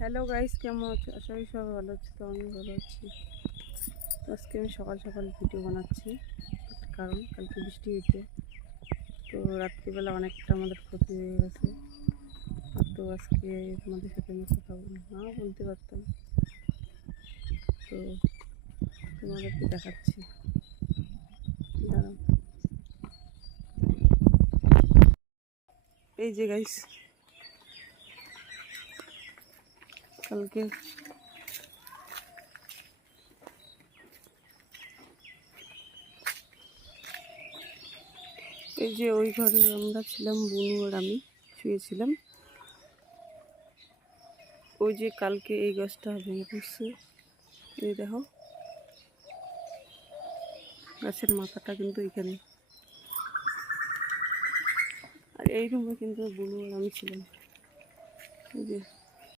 Hello guys, কেমন আছো? আশা করি সবাই ভালো আছে। তো আমি ভালো আছি। তো আজকে আমি সকাল সকাল ভিডিও বানাচ্ছি, কারণ কালকে বৃষ্টি হয়েছে। তো রাত্রিবেলা অনেকটা আমাদের ক্ষতি হয়ে গেছে। তো আজকে তোমাদের সাথে আমি কথা বলতে পারতাম। তো তোমাদেরকে দেখাচ্ছি, দাঁড়াও। এই যে গাইস, কালকে এই যে ওই ঘরে আমরা ছিলাম, বুনু আর আমি শুয়েছিলাম। ওই যে কালকে এই গাছটা ভেঙে পড়ছে, এই দেখো গাছের মাথাটা কিন্তু এখানে। আর এই রুমে কিন্তু বুনু আর আমি ছিলাম। এই যে